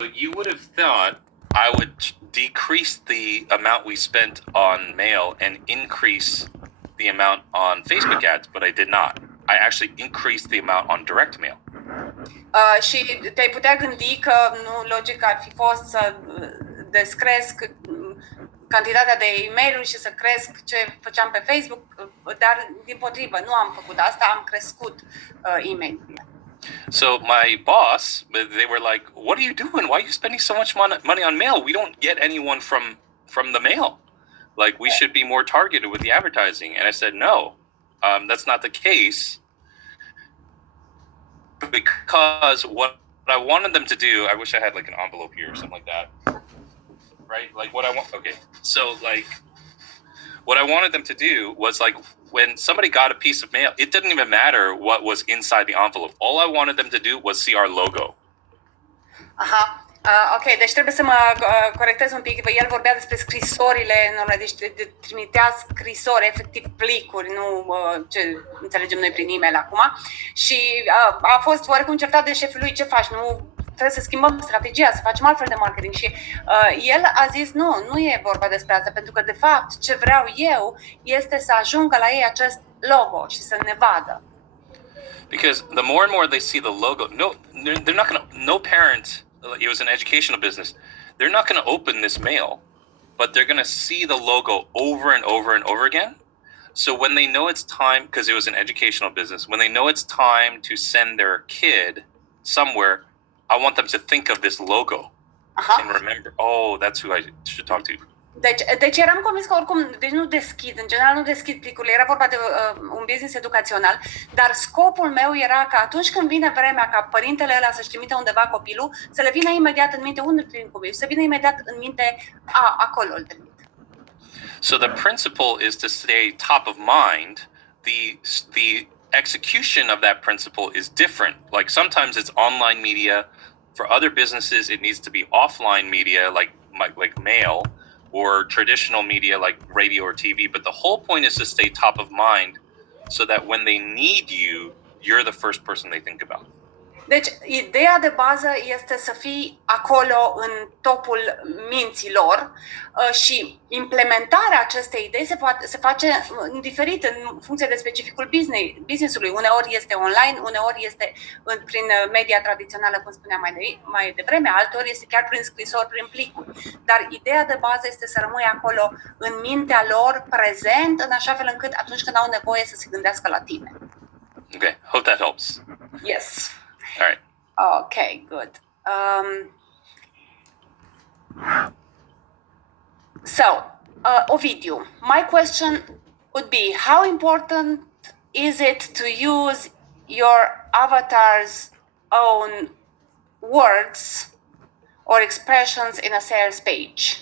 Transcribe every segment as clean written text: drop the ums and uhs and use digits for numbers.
You would have thought I would decrease the amount we spent on mail and increase the amount on Facebook ads, but I did not. I actually increased the amount on direct mail. Și te-ai putea gândi că nu logic ar fi fost să descresc cantitatea de e-mail-uri și să cresc ce făceam pe Facebook, dar dimpotrivă, nu am făcut asta, am crescut e-mail-urile. So my boss, they were like, "What are you doing? Why are you spending so much money on mail? We don't get anyone from the mail. Like, we should be more targeted with the advertising." And I said, "No, that's not the case. Because what I wanted them to do, I wish I had like an envelope here or something like that, right? Like what I want. Okay, so like what I wanted them to do was like when somebody got a piece of mail, it didn't even matter what was inside the envelope. All I wanted them to do was see our logo. Aha. Ok, deci trebuie să mă corectez un pic. El vorbea despre scrisorile, deci trimitea scrisori, efectiv plicuri, nu ce înțelegem noi prin e-mail acum. Și a fost oarecum certat de șeful lui, ce faci? Nu trebuie să schimbăm strategia, să facem altfel de marketing. Și el a zis, nu e vorba despre asta, pentru că de fapt ce vreau eu este să ajungă la ei acest logo și să ne vadă. Because the more and more they see the logo, they're not gonna, no parent, it was an educational business, they're not gonna open this mail, but they're gonna see the logo over and over and over again. So when they know it's time, because it was an educational business, when they know it's time to send their kid somewhere, I want them to think of this logo and remember, oh, that's who I should talk to. Deci eram convins că oricum, deci nu deschid, în general nu deschid plicurile, era vorba de un business educațional, dar scopul meu era că atunci când vine vremea ca părintele ăla să-și trimite undeva copilul, să le vină imediat în minte unde îl trimit copilul, să vină imediat în minte, acolo îl trimit. So the principle is to stay top of mind. The execution of that principle is different. Like sometimes it's online media. For other businesses, it needs to be offline media, like mail, or traditional media like radio or TV. But the whole point is to stay top of mind so that when they need you, you're the first person they think about. Deci, ideea de bază este să fii acolo în topul minților și implementarea acestei idei se face diferit în funcție de specificul business-ului. Uneori este online, uneori este prin media tradițională, cum spuneam mai devreme, alteori este chiar prin scrisori, prin plicuri. Dar ideea de bază este să rămâi acolo în mintea lor, prezent, în așa fel încât atunci când au nevoie să se gândească la tine. Okay, hope that helps. Yes. All right. Okay, good. So, Ovidiu, my question would be, how important is it to use your avatar's own words or expressions in a sales page?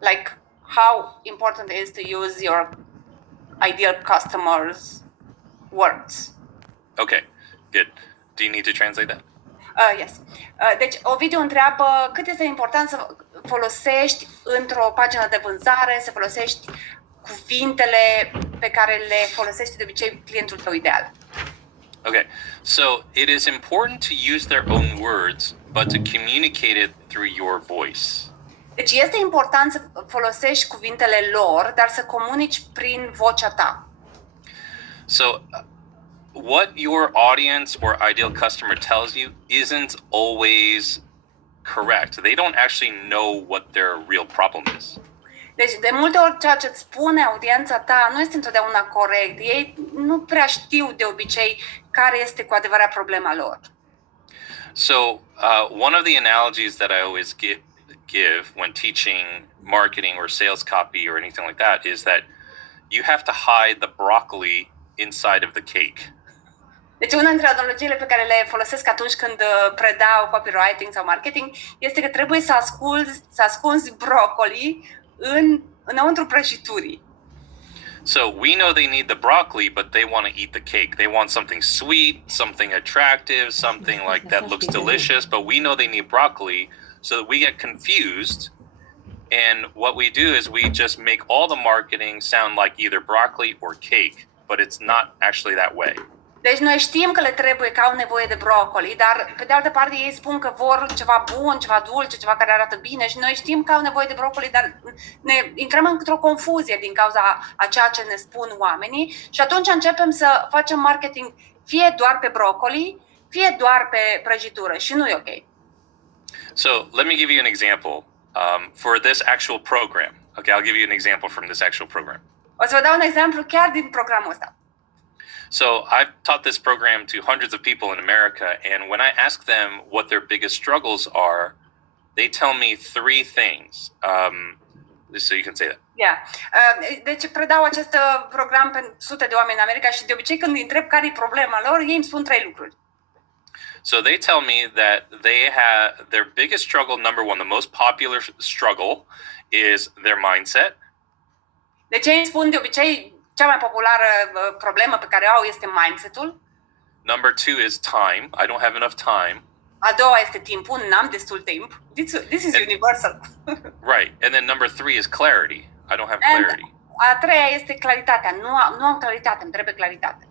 Like, how important it is to use your ideal customers' words? Okay, good. Do you need to translate that? Yes. Deci, Ovidiu întreabă cât este important să folosești într-o pagină de vânzare, să folosești cuvintele pe care le folosește de obicei clientul tău ideal. Okay, so it is important to use their own words, but to communicate it through your voice. Deci este important să folosești cuvintele lor, dar să comunici prin vocea ta. So what your audience or ideal customer tells you isn't always correct. They don't actually know what their real problem is. Deci, de multe ori, ceea ce îți spune audiența ta nu este întotdeauna corect. Ei nu prea știu de obicei care este cu adevărat problema lor. So, one of the analogies that I always give when teaching marketing or sales copy or anything like that is that you have to hide the broccoli inside of the cake. Deci una dintre analogiile pe care le folosesc atunci când predau copywriting sau marketing este că trebuie să ascunzi broccoli înăuntru prăjiturii. So we know they need the broccoli, but they want to eat the cake. They want something sweet, something attractive, something like that looks delicious, but we know they need broccoli, so that we get confused. And what we do is we just make all the marketing sound like either broccoli or cake, but it's not actually that way. Deci noi știm că le trebuie, că au nevoie de brocoli, dar pe de altă parte ei spun că vor ceva bun, ceva dulce, ceva care arată bine și noi știm că au nevoie de brocoli, dar ne intrăm într-o confuzie din cauza a ceea ce ne spun oamenii și atunci începem să facem marketing fie doar pe brocoli, fie doar pe prăjitură și nu e ok. So let me give you an example for this actual program. Okay, I'll give you an example from this actual program. O să vă dau un exemplu chiar din programul ăsta. So I've taught this program to hundreds of people in America, and when I ask them what their biggest struggles are, they tell me three things. So you can say that. Yeah. Deci predau acest program pentru sute de oameni în America și de obicei când îi întreb care e problema lor, ei îmi spun trei lucruri. So they tell me that they have their biggest struggle, number one, the most popular struggle is their mindset. Deci ei îmi spun de obicei cea mai populară problemă pe care o au este mindset-ul. Number two is time. I don't have enough time. A doua este timpul, n-am destul timp. This is universal. Right. And then number three is clarity. I don't have clarity. A treia este claritatea. Nu am claritate, îmi trebuie claritate.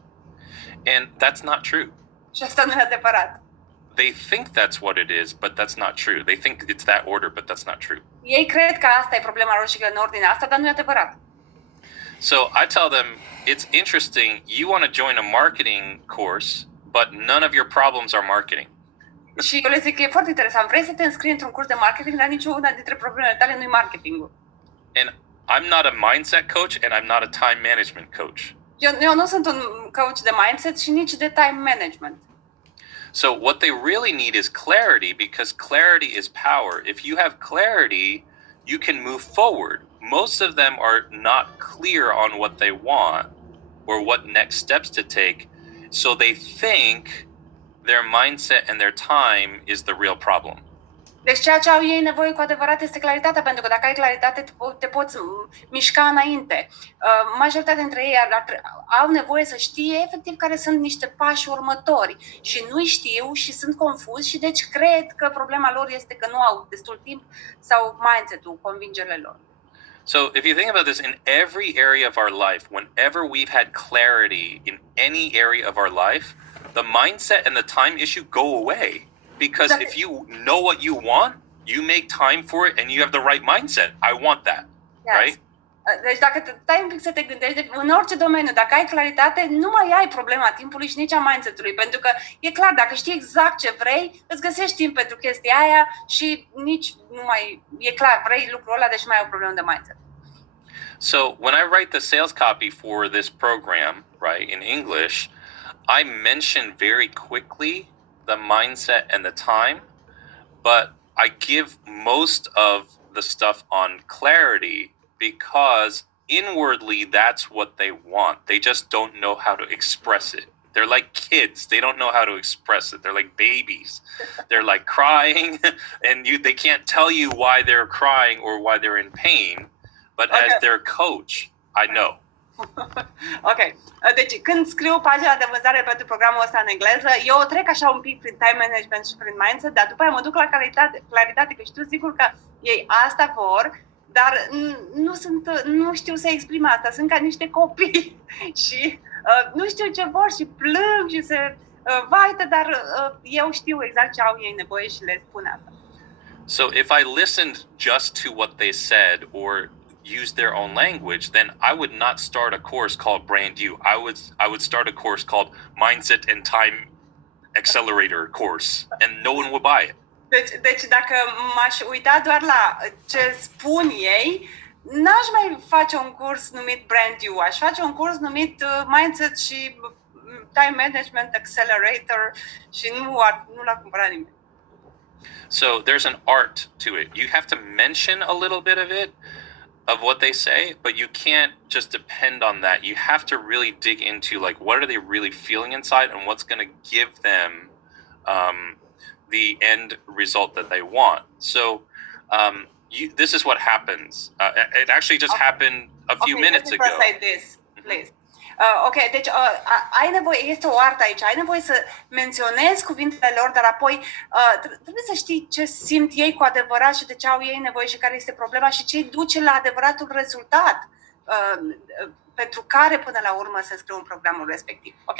And that's not true. Și asta nu e adevărat. They think that's what it is, but that's not true. They think it's that order, but that's not true. Ei cred că asta e problema lor și că în ordinea asta, dar nu e adevărat. So I tell them, it's interesting, you want to join a marketing course, but none of your problems are marketing. Și eu le zic că e foarte interesant. Vrei să te înscrii într-un curs de marketing, dar niciuna dintre problemele tale nu e marketingul. And I'm not a mindset coach and I'm not a time management coach. Eu nu sunt un coach de mindset și nici de time management. So what they really need is clarity, because clarity is power. If you have clarity, you can move forward. Most of them are not clear on what they want or what next steps to take, so they think their mindset and their time is the real problem. Deci ceea ce au ei nevoie cu adevărat este claritatea, pentru că dacă ai claritate te poți mișca înainte. Majoritatea dintre ei au nevoie să știe efectiv care sunt niște pași următori și nu-i știu și sunt confuzi și deci cred că problema lor este că nu au destul timp sau mindset-ul, convingerile lor. So if you think about this, in every area of our life, whenever we've had clarity in any area of our life, the mindset and the time issue go away. Because if you know what you want, you make time for it and you have the right mindset. I want that, Yes. right? Deci dacă stai un pic să te gândești, în orice domeniu, dacă ai claritate, nu mai ai problema timpului și nici a mindset-ului, pentru că e clar, dacă știi exact ce vrei, îți găsești timp pentru chestia aia și nici nu mai, e clar, vrei lucrul ăla, deci nu mai ai o problemă de mindset. So when I write the sales copy for this program, right, in English, I mention very quickly the mindset and the time, but I give most of the stuff on clarity because inwardly that's what they want. They just don't know how to express it. They're like kids. They don't know how to express it. They're like babies. They're like crying and they can't tell you why they're crying or why they're in pain, but as their coach, I know. Ok. Deci când scriu pagina de vânzare pentru programul ăsta în engleză, eu trec așa un pic prin time management și prin mindset, dar după aia mă duc la claritate, că știu sigur că ei asta vor, dar nu știu să exprim asta, sunt ca niște copii și nu știu ce vor și plâng și se vaită, dar eu știu exact ce au ei nevoie și le spun asta. So if I listened just to what they said or use their own language, then I would not start a course called Brand You. I would start a course called Mindset and Time Accelerator course, and no one would buy it. Deci dacă m-aș uita doar la ce spun ei, n-aș mai face un curs numit Brand You. Aș face un curs numit Mindset și Time Management Accelerator și nu l-a cumpărat nimeni. So there's an art to it. You have to mention a little bit of it, of what they say, but you can't just depend on that. You have to really dig into like what are they really feeling inside and what's going to give them the end result that they want. So this is what happens. It actually just happened a few minutes ago. Say this, please. Ok, deci ai nevoie, este o artă aici, ai nevoie să menționezi cuvintele lor, dar apoi trebuie să știi ce simt ei cu adevărat și de ce au ei nevoie și care este problema și ce îi duce la adevăratul rezultat pentru care până la urmă se înscriu în programul respectiv. Ok.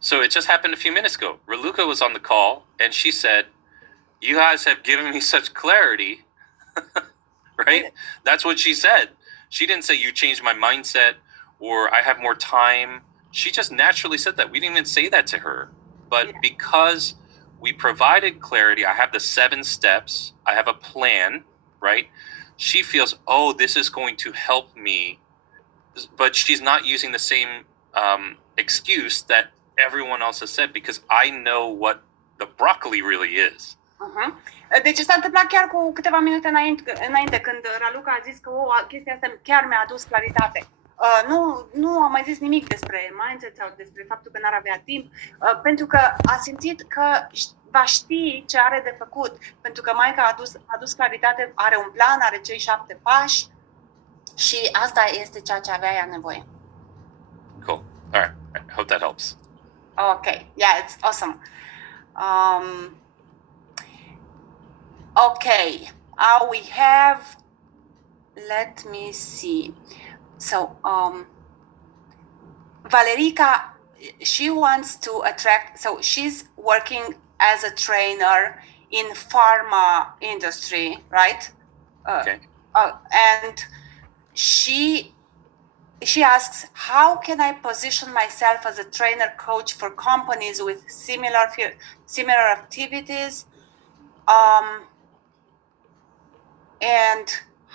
So it just happened a few minutes ago. Raluca was on the call and she said, "You guys have given me such clarity." Right? That's what she said. She didn't say you changed my mindset or I have more time. She just naturally said that. We didn't even say that to her. But because we provided clarity, I have the 7 steps, I have a plan, right? She feels, oh, this is going to help me. But she's not using the same excuse that everyone else has said because I know what the broccoli really is. Deci s-a întâmplat chiar cu câteva minute înainte când Raluca a zis că chestia asta chiar mi-a adus claritate. Nu am mai zis nimic despre mindset sau despre faptul că n-ar avea timp, pentru că a simțit că va ști ce are de făcut, pentru că Maica a adus claritate, are un plan, are cei 7 pași și asta este ceea ce avea ea nevoie. Cool. All right. I hope that helps. Okay. Yeah, it's awesome. Okay. We have, let me see. So, Valerica, she wants to attract, so she's working as a trainer in pharma industry, right? Okay. And she asks, how can I position myself as a trainer coach for companies with similar activities? And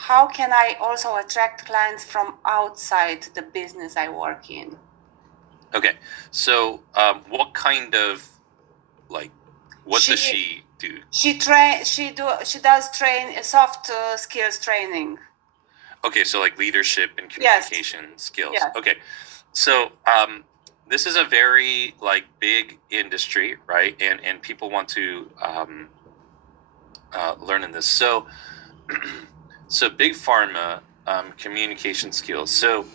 how can I also attract clients from outside the business I work in? Okay. So, what kind of, like, what does she do? She does soft skills training. Okay, so like leadership and communication skills. Yes. Okay. So, this is a very like big industry, right? And people want to learn in this. So, so big pharma, communication skills. So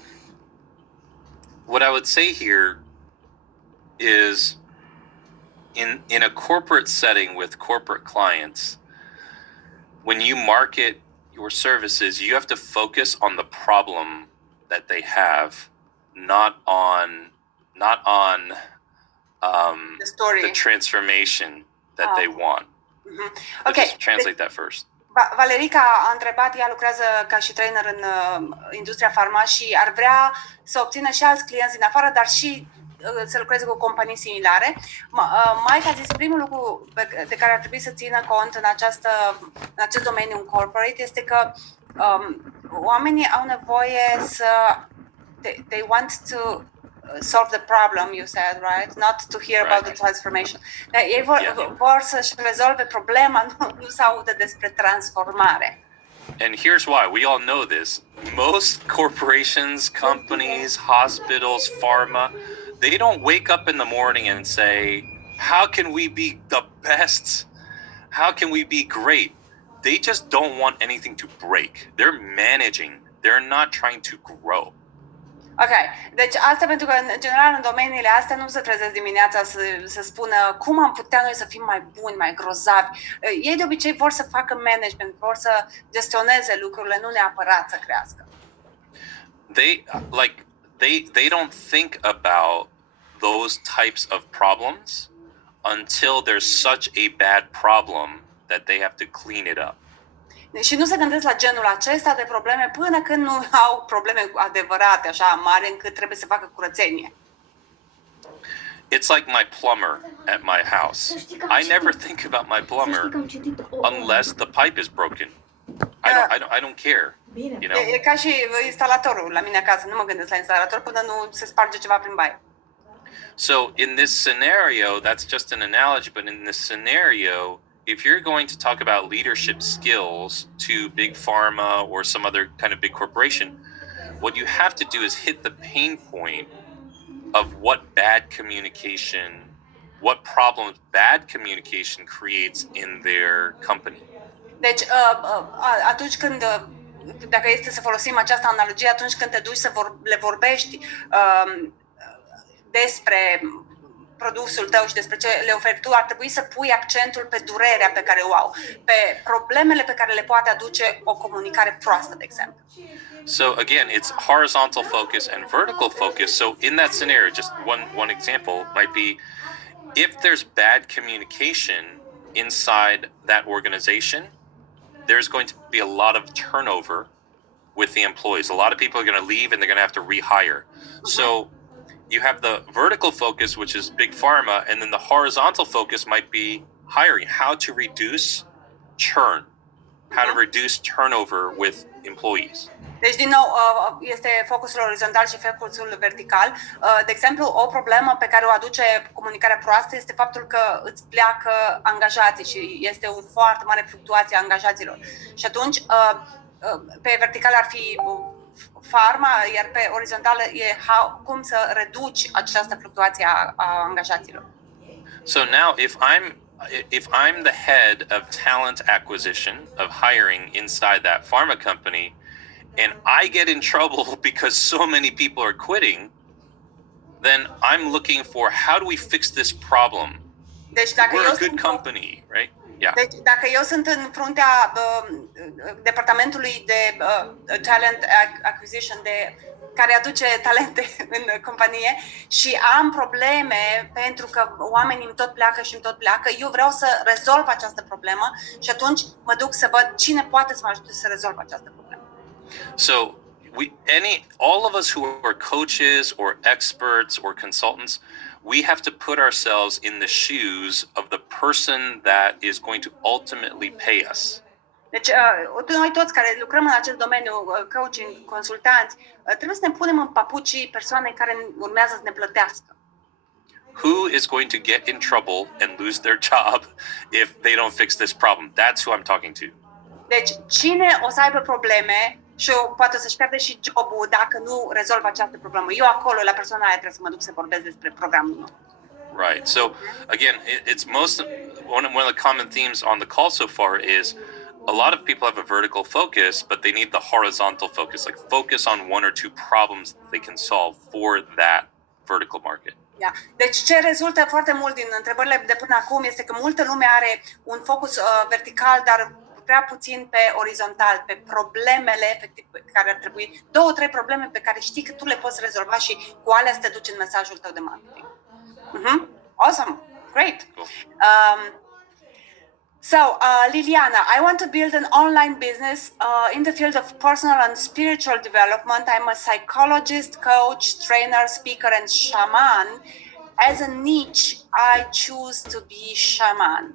what I would say here is in a corporate setting with corporate clients, when you market your services, you have to focus on the problem that they have, not on the story, the transformation that they want. Mm-hmm. Okay. Just translate that first. Valerica a întrebat, ea lucrează ca și trainer în industria farma și ar vrea să obțină și alți clienți din afară, dar și să lucreze cu companii similare. Mike a zis primul lucru de care ar trebui să țină cont în acest domeniu în corporate este că oamenii au nevoie să they want to solve the problem, you said, right? Not to hear about the transformation. Ei vor să-și rezolve problema, nu să audă despre transformare. And here's why. We all know this. Most corporations, companies, hospitals, pharma, they don't wake up in the morning and say, how can we be the best? How can we be great? They just don't want anything to break. They're managing. They're not trying to grow. Ok, deci asta pentru că, în general, în domeniile astea nu se trezesc dimineața să spună cum am putea noi să fim mai buni, mai grozavi. Ei de obicei vor să facă management, vor să gestioneze lucrurile, nu neapărat să crească. They don't think about those types of problems until there's such a bad problem that they have to clean it up. Și nu se gândesc la genul acesta de probleme până când nu au probleme adevărate, așa mari, încât trebuie să facă curățenie. It's like my plumber at my house. I never think about my plumber unless the pipe is broken. I don't care. You know? E ca și instalatorul la mine acasă. Nu mă gândesc la instalator până nu se sparge ceva prin baie. So in this scenario, that's just an analogy, but in this scenario, if you're going to talk about leadership skills to big pharma or some other kind of big corporation, what you have to do is hit the pain point of what problems bad communication creates in their company. Deci, atunci când, dacă este să folosim această analogie, atunci când te duci să le vorbești despre produsul tău și despre ce le oferi tu, ar trebui să pui accentul pe durerea pe care o au, pe problemele pe care le poate aduce o comunicare proastă, de exemplu. So again, it's horizontal focus and vertical focus. So in that scenario, just one example might be if there's bad communication inside that organization, there's going to be a lot of turnover with the employees. A lot of people are going to leave and they're going to have to rehire. So you have the vertical focus, which is big pharma, and then the horizontal focus might be hiring, how to reduce churn, how to reduce turnover with employees. Deci, din nou, este focusul orizontal și focusul vertical. De exemplu, o problemă pe care o aduce comunicarea proastă este faptul că îți pleacă angajații și este o foarte mare fluctuație a angajaților. Și atunci, pe vertical ar fi farma, iar pe orizontală e cum să reduci această fluctuație a angajaților. So now if I'm the head of talent acquisition, of hiring inside that pharma company, and I get in trouble because so many people are quitting, then I'm looking for how do we fix this problem? Deci dacă We're a good company, right? Yeah. Deci dacă eu sunt în fruntea departamentului de talent acquisition, care aduce talente în companie și am probleme pentru că oamenii îmi tot pleacă și îmi tot pleacă, eu vreau să rezolv această problemă și atunci mă duc să văd cine poate să mă ajute să rezolv această problemă. So all of us who are coaches or experts or consultants, we have to put ourselves in the shoes of the person that is going to ultimately pay us. Deci, noi toți care lucrăm în acest domeniu, coaching, consultanți, trebuie să ne punem în papucii persoanei care urmează să ne plătească. Who is going to get in trouble and lose their job if they don't fix this problem? That's who I'm talking to. Deci, cine o să aibă probleme și poate să-și pierde și jobul dacă nu rezolvă această problemă? Eu acolo, la persoana aia, trebuie să mă duc să vorbesc despre programul meu. Right. So, again, it's one of the common themes on the call so far is a lot of people have a vertical focus, but they need the horizontal focus, like focus on one or two problems that they can solve for that vertical market. Yeah. Deci ce rezultă foarte mult din întrebările de până acum este că multă lume are un focus vertical, dar prea puțin pe orizontal, pe problemele efectiv pe care ar trebui, 2-3 probleme pe care știi că tu le poți rezolva și cu alea să te duci în mesajul tău de marketing. Awesome. Great. Cool. Liliana, I want to build an online business in the field of personal and spiritual development. I'm a psychologist, coach, trainer, speaker, and shaman. As a niche, I choose to be shaman.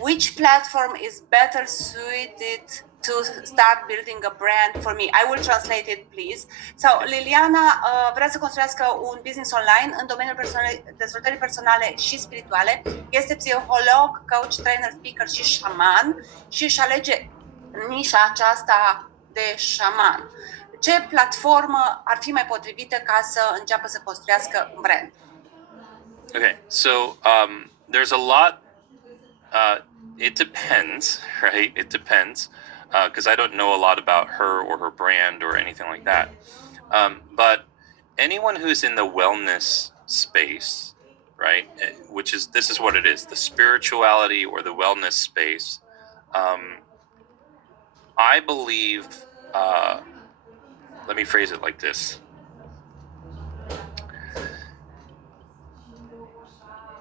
Which platform is better suited to start building a brand for me? I will translate it, please. So, Liliana vrea să construiască un business online în domeniul dezvoltării personale și spirituale. Este psiholog, coach, trainer, speaker și shaman și își alege nișa aceasta de shaman. Ce platformă ar fi mai potrivită ca să înceapă să construiască un brand? Okay, so there's a lot. It depends, right? It depends, because I don't know a lot about her or her brand or anything like that. But anyone who's in the wellness space, right? This is what it is: the spirituality or the wellness space. I believe. Let me phrase it like this.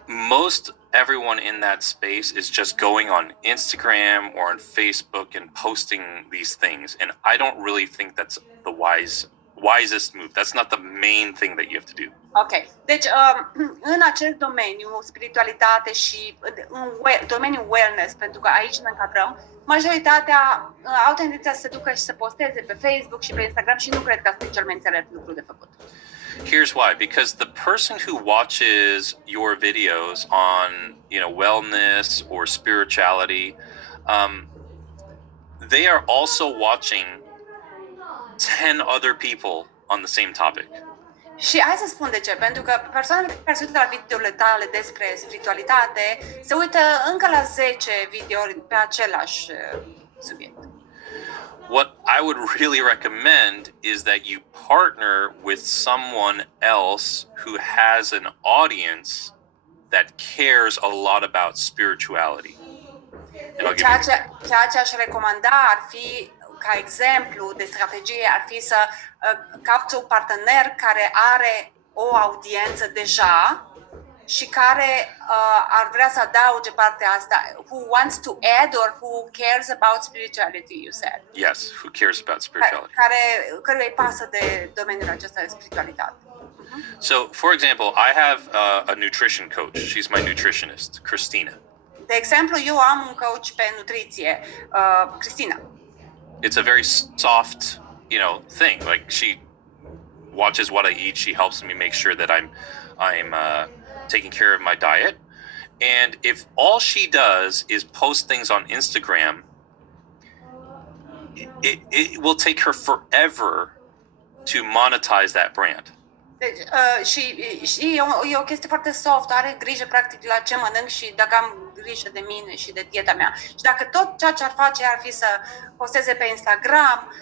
Most everyone in that space is just going on Instagram or on Facebook and posting these things, and I don't really think that's the wisest move. That's not the main thing that you have to do. Ok. Deci, în acest domeniu, spiritualitate și în domeniul wellness, pentru că aici ne încadrăm, majoritatea au tendința să se ducă și să posteze pe Facebook și pe Instagram și nu cred că asta e cel mai înțelept lucru de făcut. Here's why: because the person who watches your videos on, wellness or spirituality, they are also watching 10 other people on the same topic. Și hai să spun de ce, pentru că persoanele care se uită la videourile tale despre spiritualitate se uită încă la 10 videouri pe același subiect. What I would really recommend is that you partner with someone else who has an audience that cares a lot about spirituality. And I'll give you Ceea ce aș recomanda ar fi, ca exemplu de strategie, ar fi să capți un partener care are o audiență deja și care ar vrea să adauge partea asta. Who wants to add or who cares about spirituality, you said. yes, who cares about spirituality. Căruia îi pasă de domeniul acesta de spiritualitate. So, for example, I have a nutrition coach. She's my nutritionist, Christina. De exemplu, eu am un coach pe nutriție, Cristina. It's a very soft, thing. Like she watches what I eat. She helps me make sure that I'm taking care of my diet. And if all she does is post things on Instagram, it will take her forever to monetize that brand. Deci, și e o chestie foarte soft, are grijă practic la ce mănânc și dacă am grijă de mine și de dieta mea. Și dacă tot ceea ce ar face ar fi să posteze pe Instagram,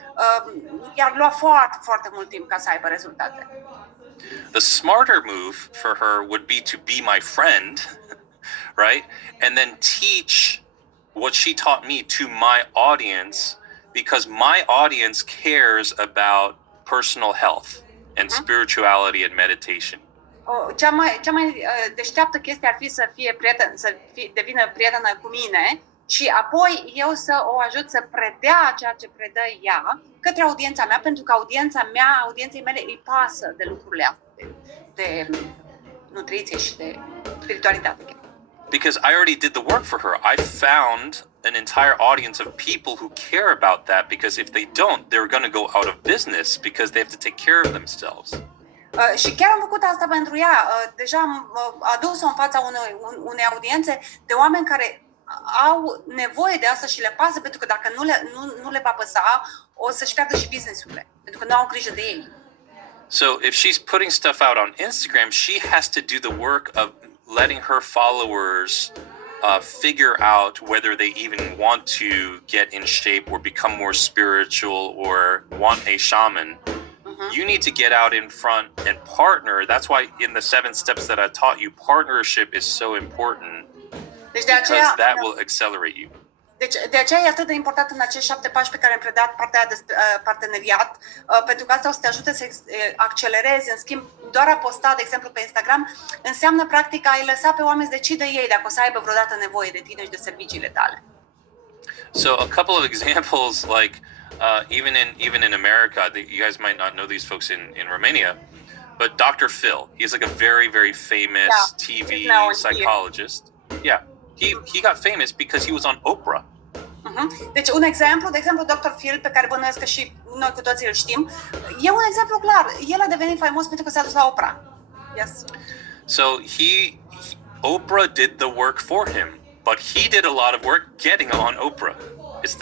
i-ar lua foarte, foarte mult timp ca să aibă rezultate. The smarter move for her would be to be my friend, right? And then teach what she taught me to my audience, because my audience cares about personal health and spirituality and meditation. Cea mai deșteaptă chestie ar fi să devină prietenă cu mine și apoi eu să o ajut să predea ceea ce predă ea către audiența mea, pentru că audienței mele îi pasă de lucrurile astea, de nutriție și de spiritualitate. Because I already did the work for her. I found an entire audience of people who care about that, because if they don't, they're going to go out of business because they have to take care of themselves. Și chiar am făcut asta pentru ea. Deja am adus-o în fața unei audiențe de oameni care au nevoie de asta și le pasă, pentru că dacă nu le va păsa, o să-și piardă și business-urile, pentru că nu au grijă de ei. So if she's putting stuff out on Instagram, she has to do the work of letting her followers figure out whether they even want to get in shape or become more spiritual or want a shaman. You need to get out in front and partner. That's why in the 7 steps that I taught you, partnership is so important, Deci because that will accelerate you. Deci de aceea e atât de important în acești 7 pași pe care am predat partea de parteneriat, pentru că asta o să te ajute să accelerezi. În schimb, doar a posta, de exemplu, pe Instagram, înseamnă practic a-i lăsa pe oameni să decidă ei dacă o să aibă vreodată nevoie de tine și de serviciile tale. So a couple of examples, like even in America, you guys might not know these folks in Romania, but Dr. Phil, he's like a very, very famous TV psychologist. Yeah, he got famous because he was on Oprah. Deci de exemplu, Dr. Phil, pe care bănuiesc că și noi cu toții îl știm, e un exemplu clar. El a devenit faimos pentru că s-a dus la Oprah. Yes. So Oprah did the work for him, but he did a lot of work getting on Oprah. It's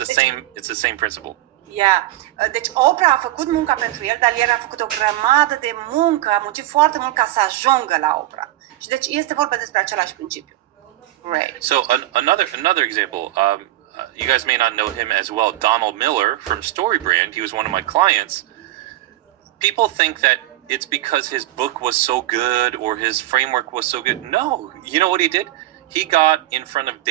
the same principle. Yeah. Deci Oprah a făcut munca pentru el, dar el a făcut o grămadă de muncă, a muncit foarte mult ca să ajungă la Oprah. Și deci este vorba despre același principiu. Right. So another example, you guys may not know him as well, Donald Miller from StoryBrand. He was one of my clients. People think that it's because his book was so good or his framework was so good. No, you know what he did? He got in front of